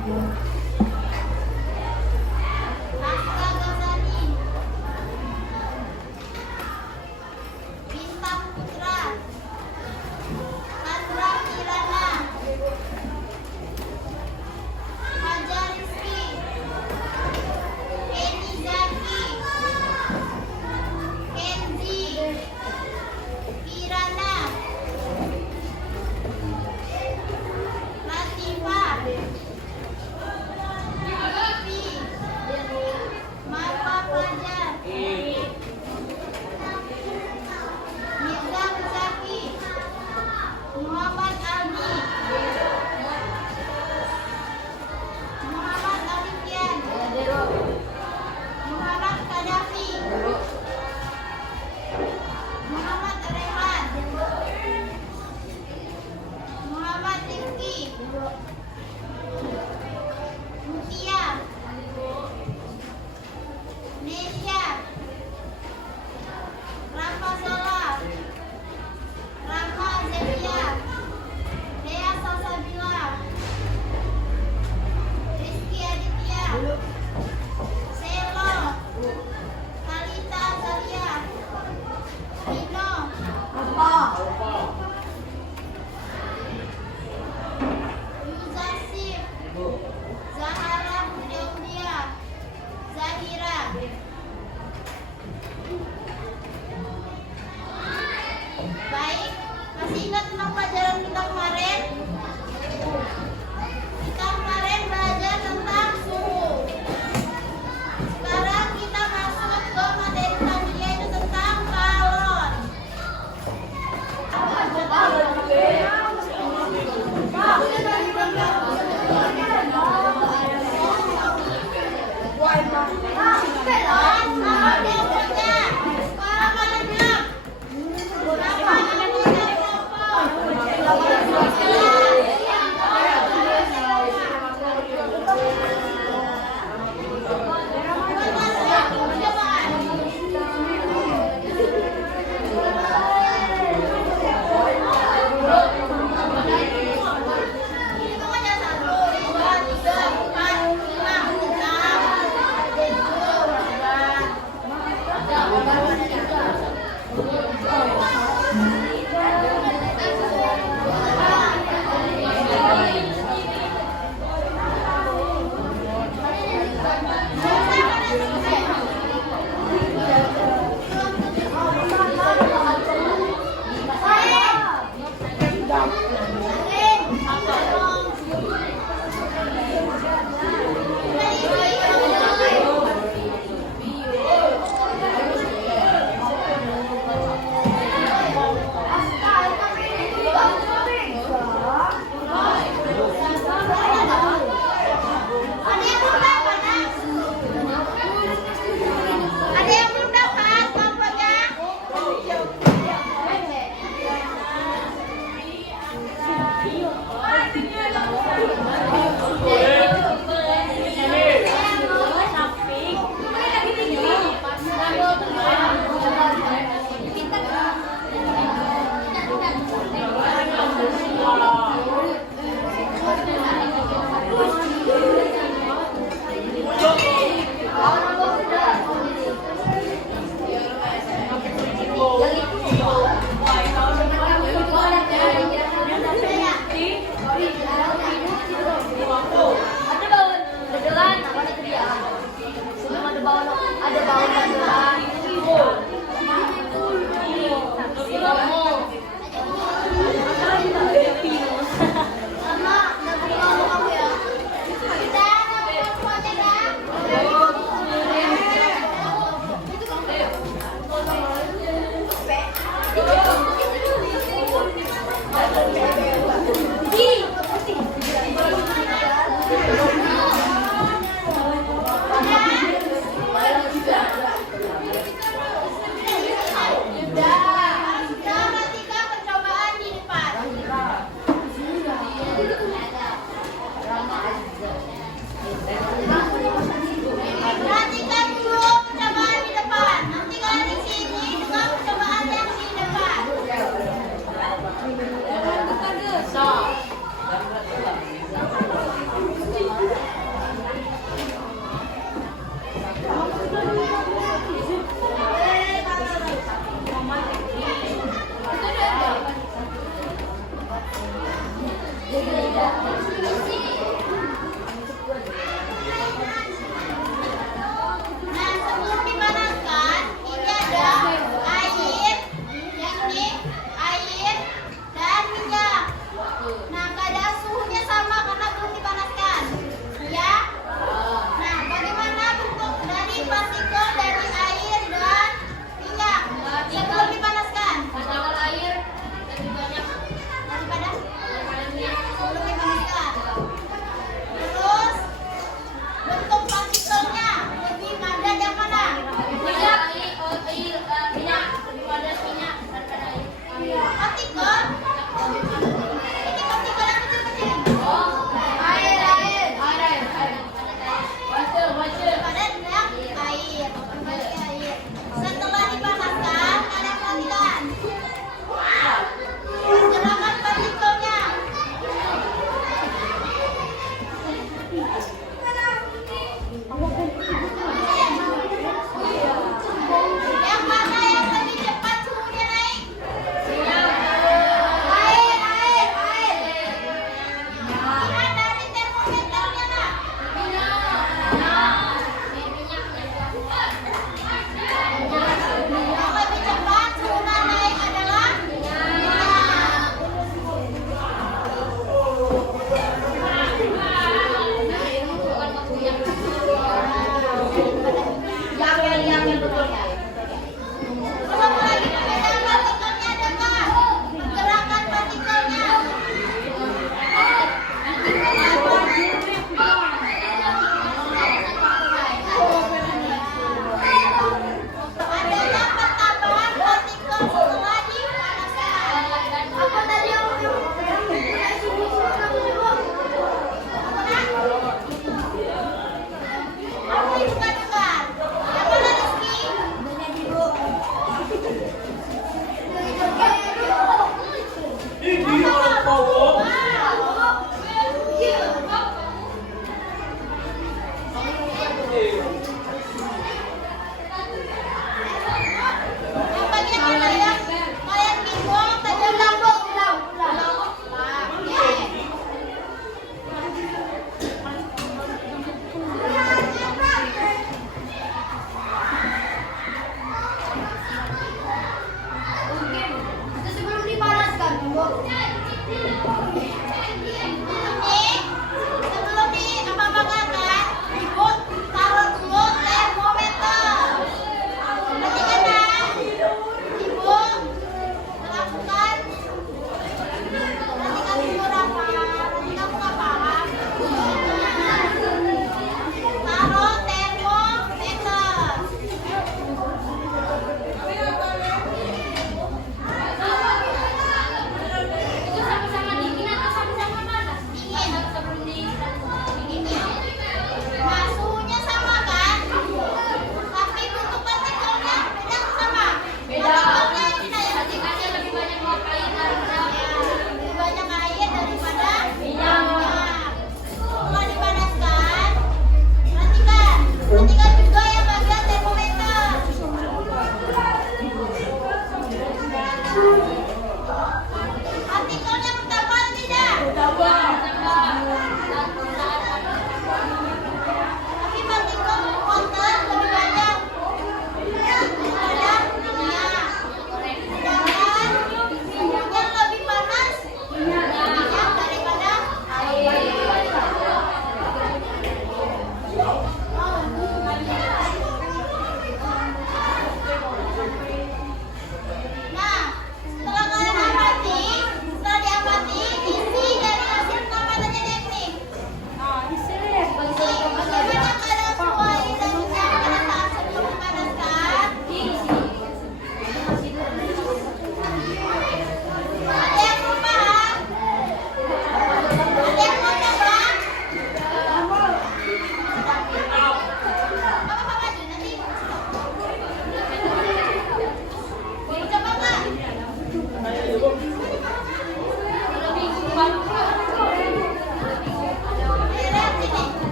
Angga Ghazali, Bintang Putra, Chandra Kirana, Fajar Rizky, Kenny Zaki, Kenzi, Kirana, Latifah,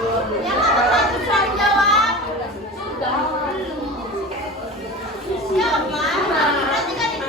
Yang nomor satu sudah jawab. Siapa? Berarti kan itu.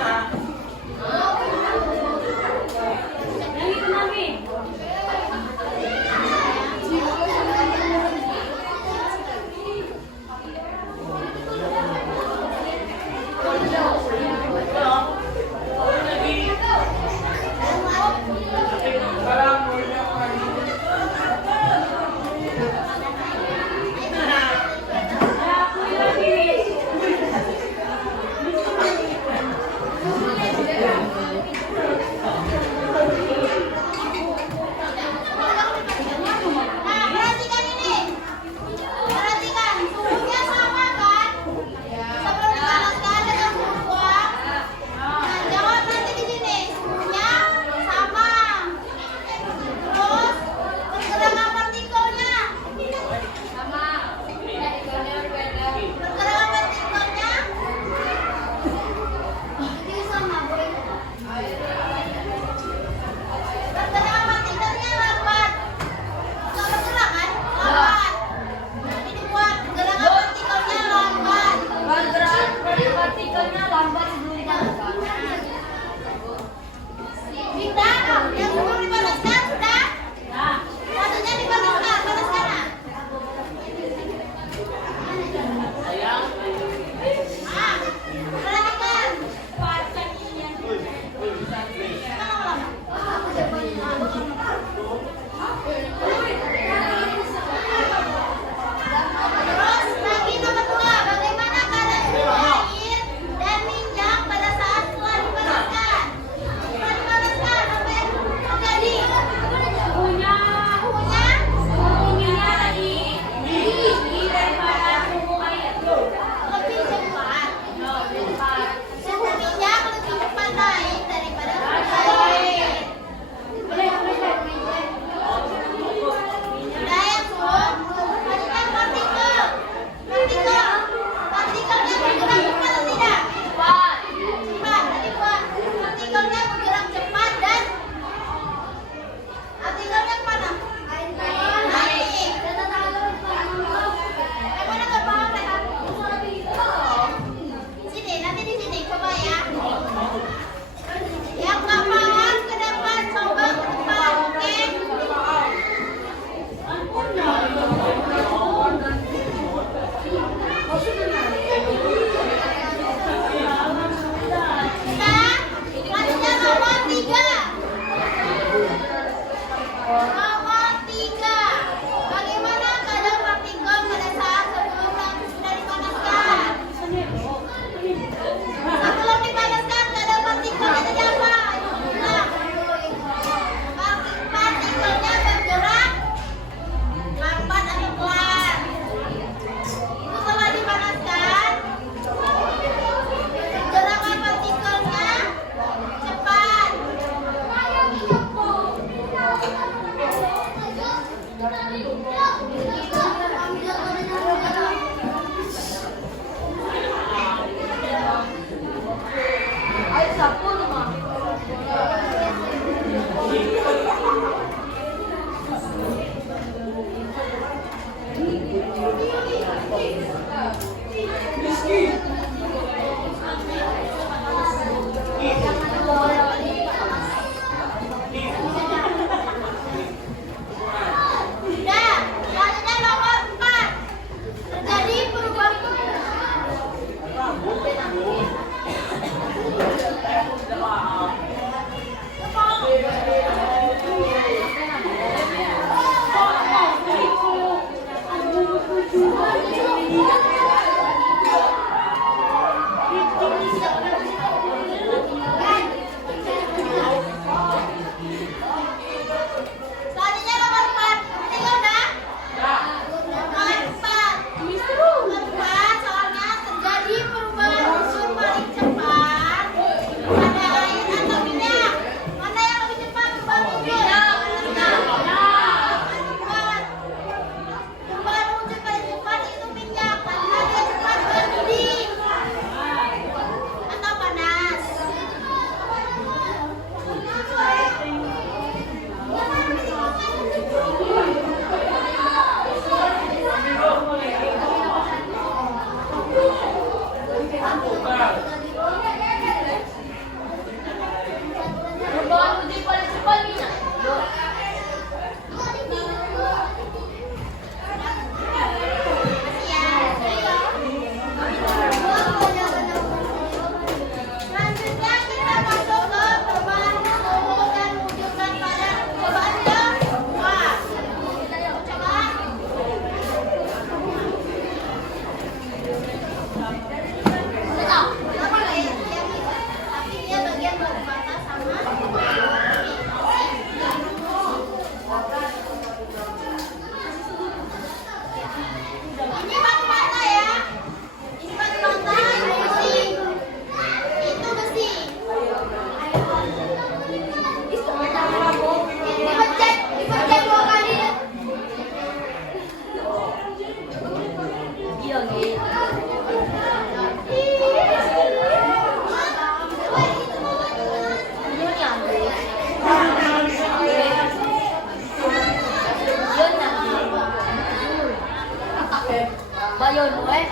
Bayon, okay?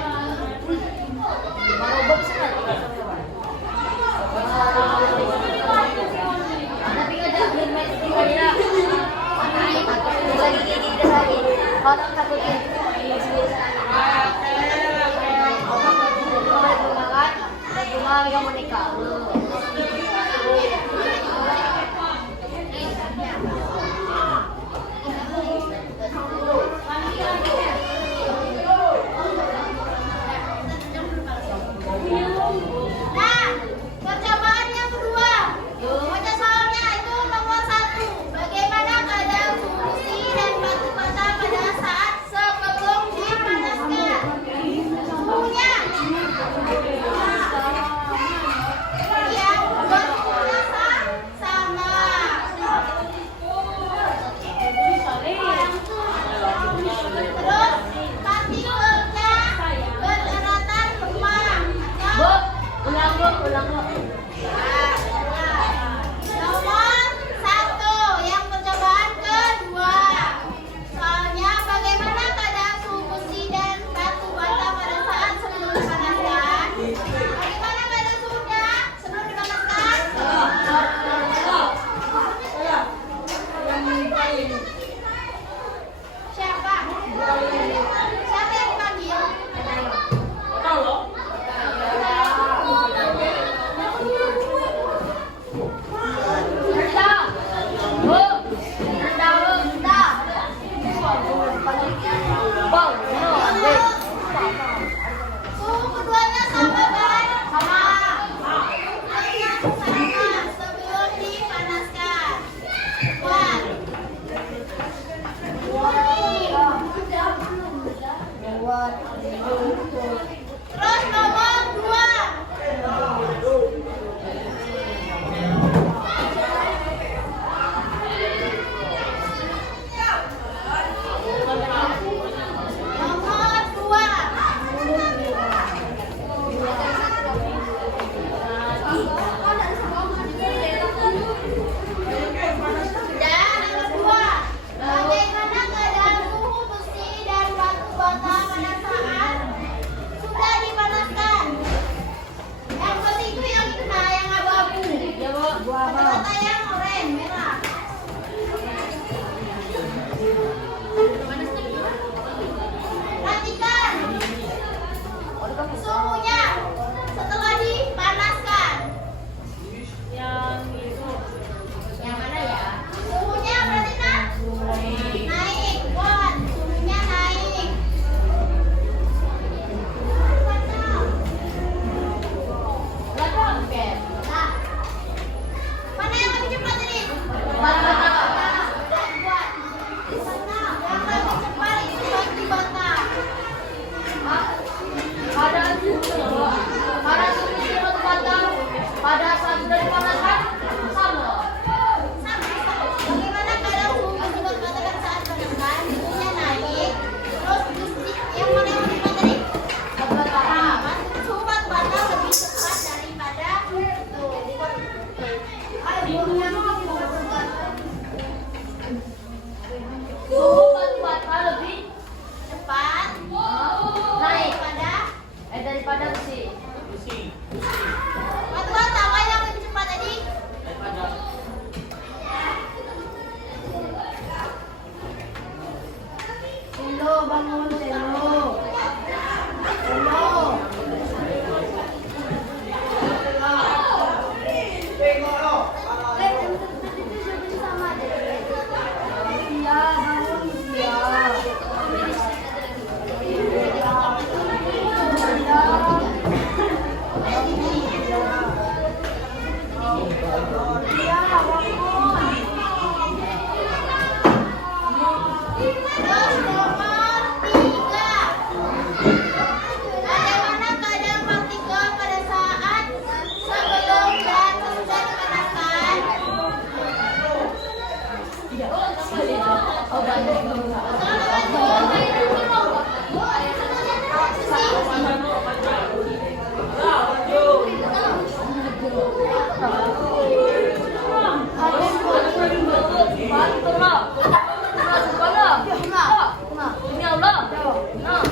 Marubog sa kan. Tapi ada helmet di kanila. Lagi gigi dah lagi. Orang takutin. Gumawa mo ni ka. Nah, percobaan yang kedua. Baca soalnya itu nomor 1. Bagaimana keadaan fungsi dan batu bata pada saat sebelum dipanaskan? Suhunya. Yang buat suhunya sama. Terus partikelnya berdaratan lemah. Bu, ulang Bu. Nomor 1, yang percobaan kedua. Soalnya bagaimana keadaan suhu besi dan batu bata pada saat sebelum dipanaskan? Bagaimana keadaan suhunya sebelum dipanaskan? Siapa? Siapa yang dipanggil? Suhu keduanya sama kan? Sama. Sebelum dipanaskan. Buat. Terus nomor 2. Nomor 2. Dan nomor 2. Bagaimana keadaan suhu besi dan batu bata pada saat sudah dipanaskan? Yang besi itu yang itu nah, yang abu-abu. Batu bata yang oranye, merah. Perhatikan suhunya setelah dipanaskan. Yang mana ya? Suhunya berarti kan? Naik, Wan. Suhunya naik. Nah, mana yang lebih cepat ini? Batu bata. Yang lebih cepat itu batu bata. Pada saat sudah dipanaskan sama. Bagaimana keadaan suhu batu bata pada saat dipanaskan? Suhunya naik. Terus yang mana yang lebih cepat tadi? Suhu batu bata lebih cepat daripada itu. Suhu batu bata lebih Cepat naik daripada daripada besi. batu bata. Apa yang lebih cepat tadi? Selo bangun selo. Terus nomor 3. Bagaimana keadaan partikel pada saat sebelum dan sesudah dipanaskan? Nah,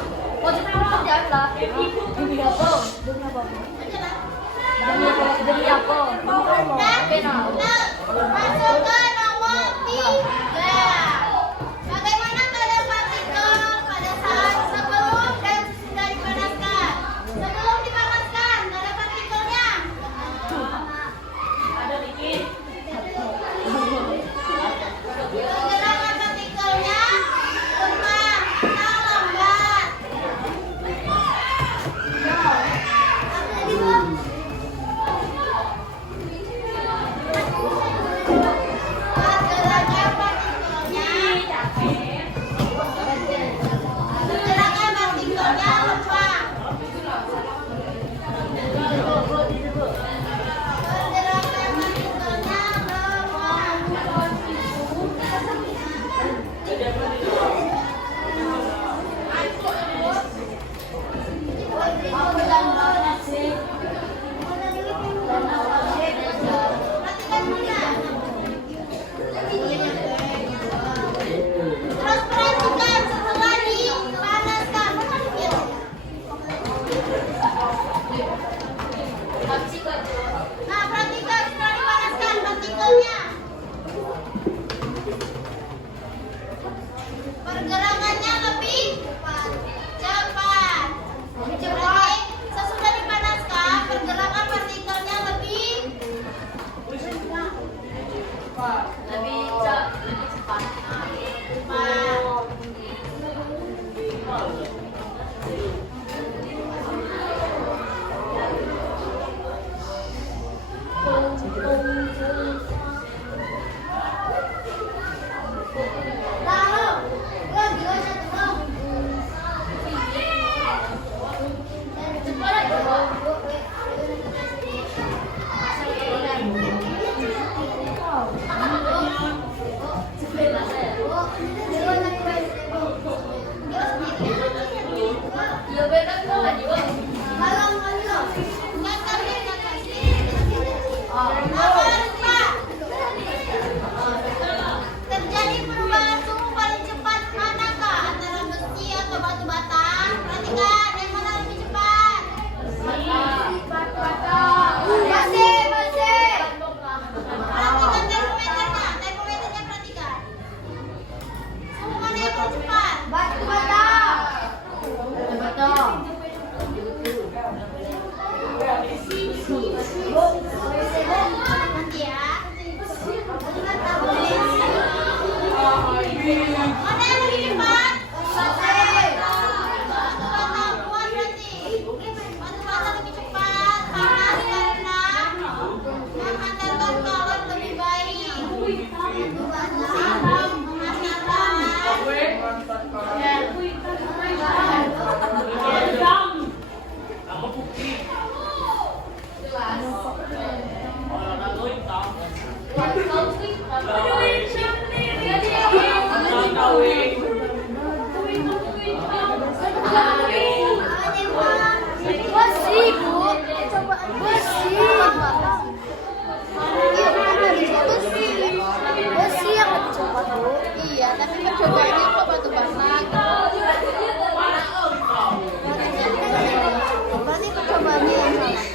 Mana yang lebih cepat? Batu bata kuat berarti. Batu bata lebih cepat, panas karena menghantarkan kawan lebih baik. Batu bata Besi, Bu. Besi. besi yang lebih cepat, Bu. Iya, tapi percobaannya kok batu bata. Berarti percobaannya yang salah.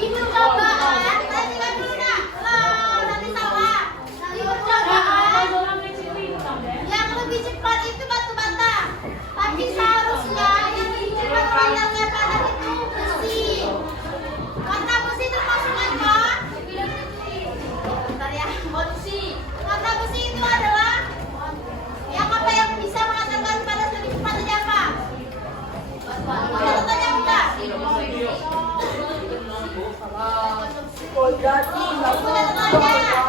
Di percobaan, nanti kan dulu nak. Loh, nanti salah. Di percobaan, yang lebih cepat itu batu bata. Tapi seharusnya yang lebih cepat menangnya panah itu besi. Warna besi termasuk apa? Bentar ya. Warna besi itu adalah yang apa yang bisa menghantarkan panas lebih cepat aja apa? Ada tanya enggak? Udah tanya.